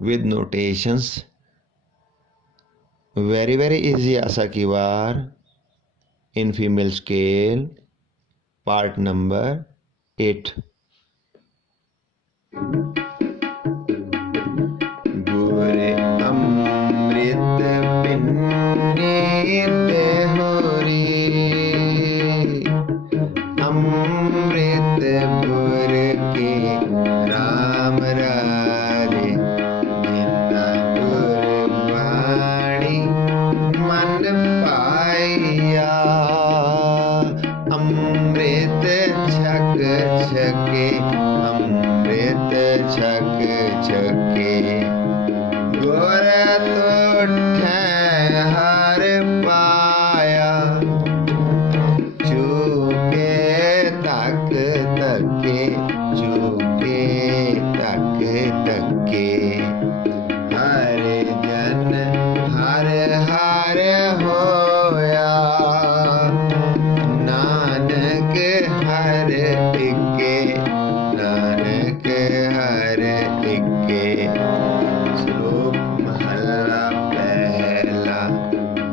with notations. Very easy Aasa ki Vaar in female scale, part number 8. Gure amrit pinnete hori, amrit bur ke Ram rare, jinna gurbani man paaya, amrit छक छके, अमृत छक छके, गोर तो हर पाया, चूके तक तके, चूके तक तके, हर जन हर हर होया, नानक हर इक्के, नानक हर इक्के। श्लोक महला पहला।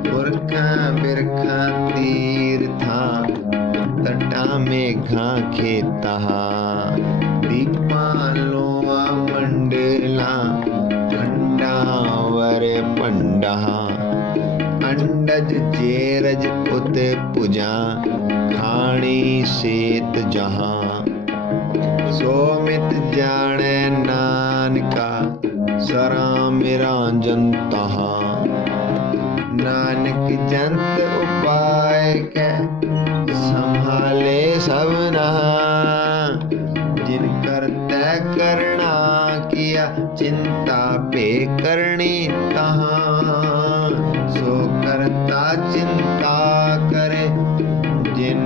पुरखां बिरखां तीर्थां, तटां मेघां खेतां, दीपां लोआं मंडलां, खंडां वर पंडां, अंडज चेरज उत पुजां, खाणी सेत जहां, सोमित जाने नानका, सरां मिरांजन तहां, नानक जंत उपाय कै, संभाले सबना, जिन करतै करना किया, चिंता पे करनी तहां, सो करता चिंता करे, जिन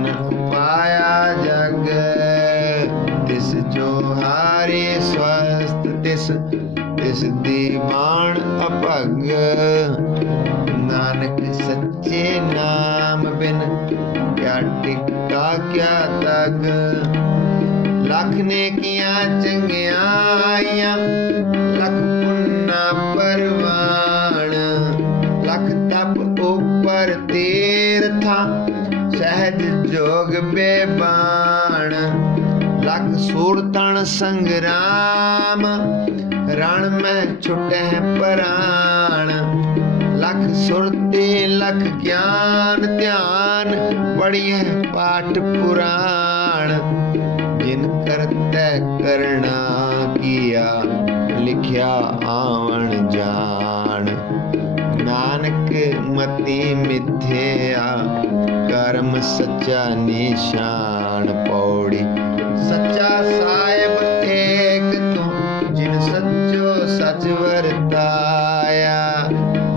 पाया जग, तिस जो हारे स्वस्थ, तिस तिस दीवान अपग, नानक सच्चे नाम बिन, क्या टिक्का क्या तग, लख ने किया चंगियाइयां, लख पुन्ना परवान, लख तप ऊपर तीर्था, सहज जोग बेबान, लख सूरतन संग्राम, रण में छुटे प्राण, लख सुरती लख ज्ञान ध्यान, बढ़िया पाठ पुराण, जिन करते करना किया, लिखिया आवन जान, नानक मति मिथ्या, कर्म सच्चा निशान। पौड़ी। सच्चा साहिब एक तू, जिन सच्चो सच वरताया,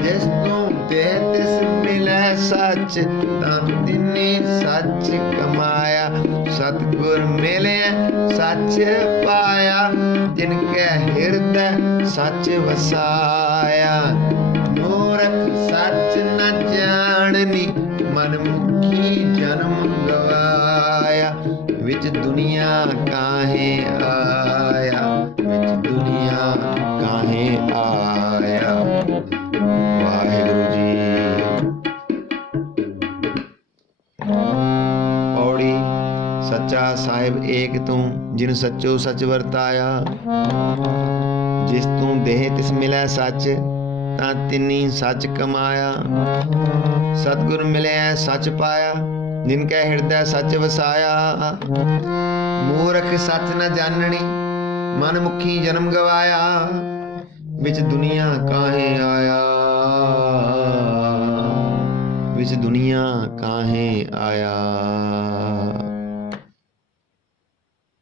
जिस तू दे तिस मिले सच, तां तिने सच कमाया, सतगुर मिले सच पाया, जिनके हृदय सच वसाया, मूरख सच न जाननी, मन मुखी जन्म गवाया, विच दुनिया काहे आया, विच दुनिया काहे आया। वाहिगुरु जी। पौड़ी। सच्चा साहिब एक तू, जिन सच्चो सच वरताया, जिस तू देह तिस मिलै सच, तां तिन्नी सच कमाया, सतगुर मिले सच पाया, जिनके हृदय सच वसाया, मूरख सच न जाननी, मन मुखी जन्म गवाया, विच दुनिया काहे आया, विच दुनिया काहे आया।